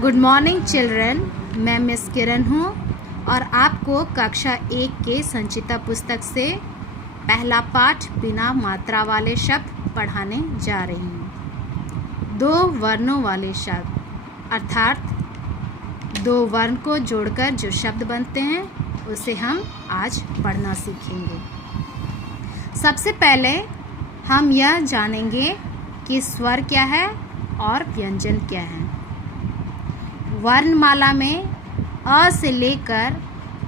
Good morning children. मैं miss किरण हूँ और आपको कक्षा 1 के संचिता पुस्तक से पहला पाठ बिना मात्रा वाले शब्द पढ़ाने जा रही हूँ। 2 वर्णों वाले शब्द अर्थात 2 वर्ण को जोड़कर जो शब्द बनते हैं उसे हम आज पढ़ना सीखेंगे। सबसे पहले हम यह जानेंगे कि स्वर क्या है और व्यंजन क्या है। वर्णमाला में अ से लेकर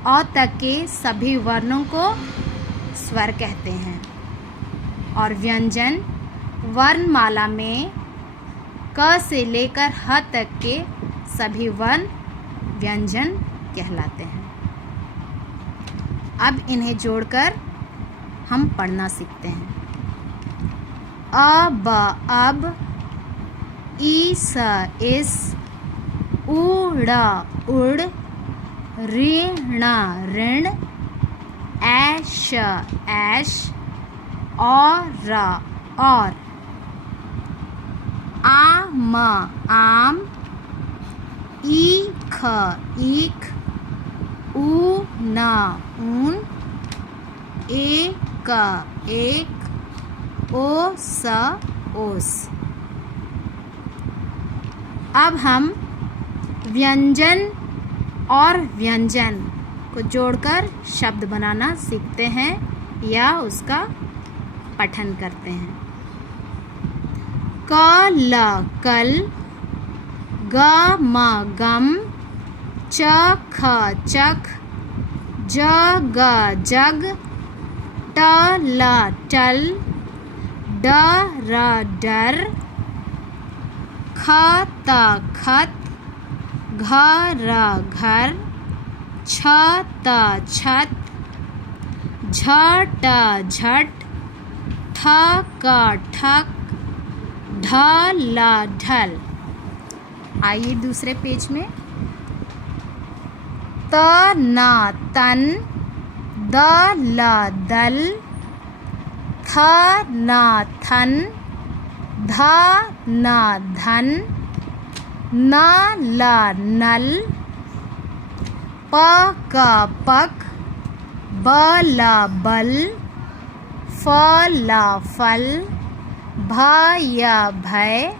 अ तक के सभी वर्णों को स्वर कहते हैं और व्यंजन वर्णमाला में क से लेकर ह तक के सभी वर्ण व्यंजन कहलाते हैं। अब इन्हें जोड़कर हम पढ़ना सीखते हैं। अ ब अब, ई स इस, ऊड़ उड़, ऋण ऋण, ऐश ऐश, और आम आम, ईख ईख, ऊन ऊन, एक एक, ओस ओस। अब हम व्यंजन और व्यंजन को जोड़कर शब्द बनाना सीखते हैं या उसका पठन करते हैं। कल कल, गम गम, चख चख, जग जग, टल टल, डर डर, खत खत, घर घर, छत छत, झट झट, ठक ठक, ढल ढल। आइए दूसरे पेज में। तन तन, दल दल, थन थन, धन धन, नल नल, पक पक, बल बल, फल फल, भय भय,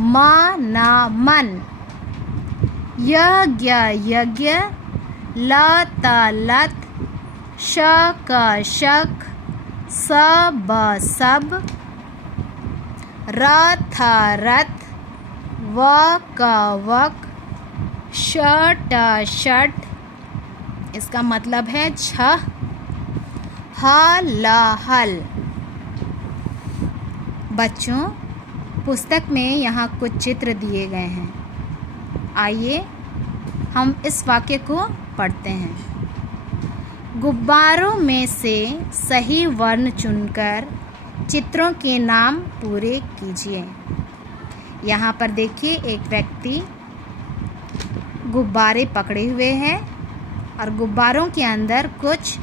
मन मन, यज्ञ यज्ञ, लत लत, शक शक, सब सब, रथ रथ, वक वक, शट शट। इसका मतलब है छह, हल हल। बच्चों, पुस्तक में यहाँ कुछ चित्र दिए गए हैं। आइए हम इस वाक्य को पढ़ते हैं। गुब्बारों में से सही वर्ण चुनकर चित्रों के नाम पूरे कीजिए। यहाँ पर देखिए, एक व्यक्ति गुब्बारे पकड़े हुए हैं और गुब्बारों के अंदर कुछ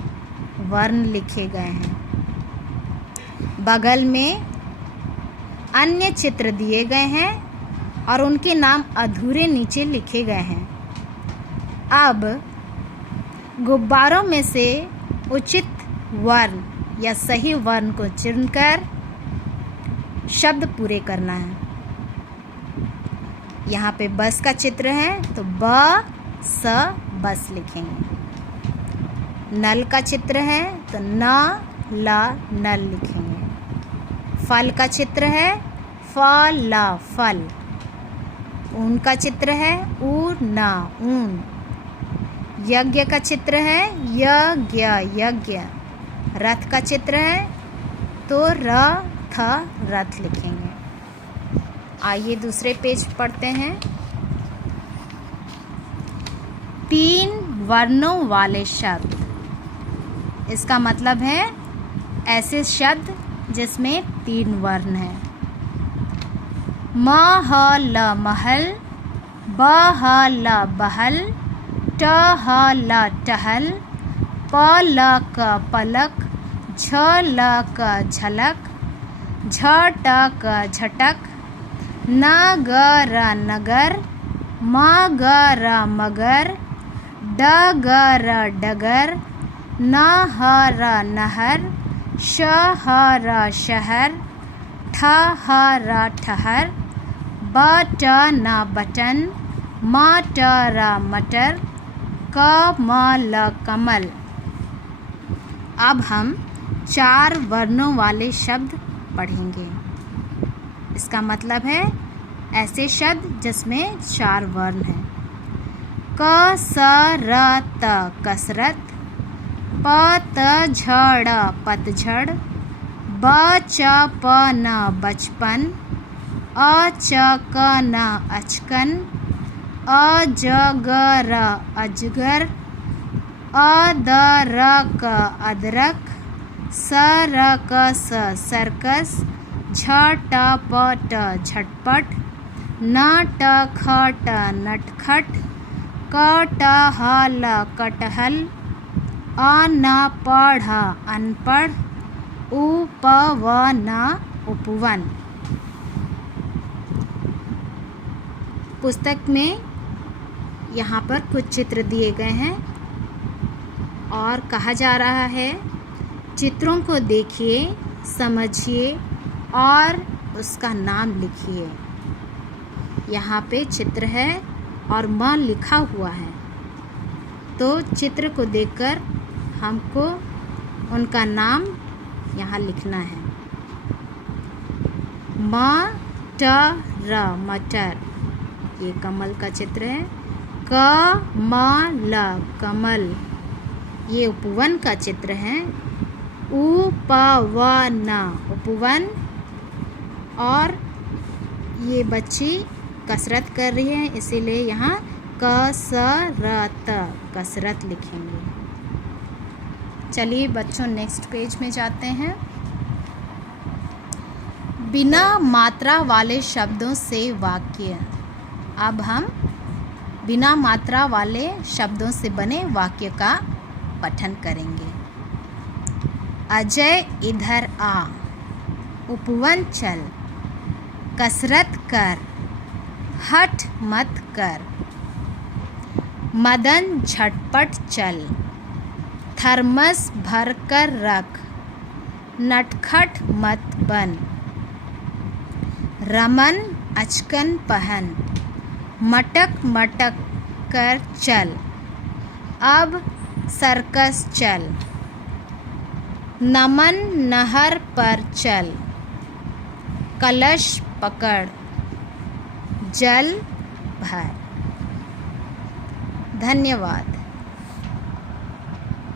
वर्ण लिखे गए हैं। बगल में अन्य चित्र दिए गए हैं और उनके नाम अधूरे नीचे लिखे गए हैं। अब गुब्बारों में से उचित वर्ण या सही वर्ण को चुनकर शब्द पूरे करना है। यहाँ पे बस का चित्र है तो ब स बस लिखेंगे। नल का चित्र है तो न ल नल लिखेंगे। फल का चित्र है फल फल। ऊन का चित्र है ऊन ऊन। यज्ञ का चित्र है यज्ञ यज्ञ। रथ का चित्र है तो रथ रथ लिखेंगे। आइए दूसरे पेज पढ़ते हैं। 3 वर्णों वाले शब्द। इसका मतलब है ऐसे शब्द जिसमें 3 वर्ण हैं। महल महल, बहल बहल, टहल टहल, पलक पलक, झलक झलक, झटक झटक, नगर नगर, मगर मगर, डगर डगर, नहर नहर, शहर शहर, ठहर ठहर, बटन बटन, मटर मटर, कमल कमल। अब हम 4 वर्णों वाले शब्द पढ़ेंगे। इसका मतलब है ऐसे शब्द जिसमें 4 वर्ण हैं। कसरत कसरत, पतझड़ पतझड़, बचपन बचपन, अचकन अचकन, अजगर अजगर, अदरक अदरक, सरकस सर्कस, झटपट झटपट, नटखट नटखट, कटहल कटहल, अनपढ़ अनपढ़, उपवन उपवन। पुस्तक में यहाँ पर कुछ चित्र दिए गए हैं और कहा जा रहा है चित्रों को देखिए, समझिए और उसका नाम लिखिए। यहाँ पे चित्र है और माँ लिखा हुआ है, तो चित्र को देखकर हमको उनका नाम यहाँ लिखना है। मटर मटर, ये कमल का चित्र है। कमल कमल, ये उपवन का चित्र है। उपवन उपवन, और ये बच्ची कसरत कर रही है इसीलिए यहाँ कसरत कसरत लिखेंगे। चलिए बच्चों नेक्स्ट पेज में जाते हैं। बिना मात्रा वाले शब्दों से वाक्य। अब हम बिना मात्रा वाले शब्दों से बने वाक्य का पठन करेंगे। अजय इधर आ, उपवन चल, कसरत कर, हठ मत कर, मदन झटपट चल, थर्मस भर कर रख, नटखट मत बन, रमन अचकन पहन, मटक मटक कर चल, अब सर्कस चल, नमन नहर पर चल, कलश पकड़, जल भर। धन्यवाद।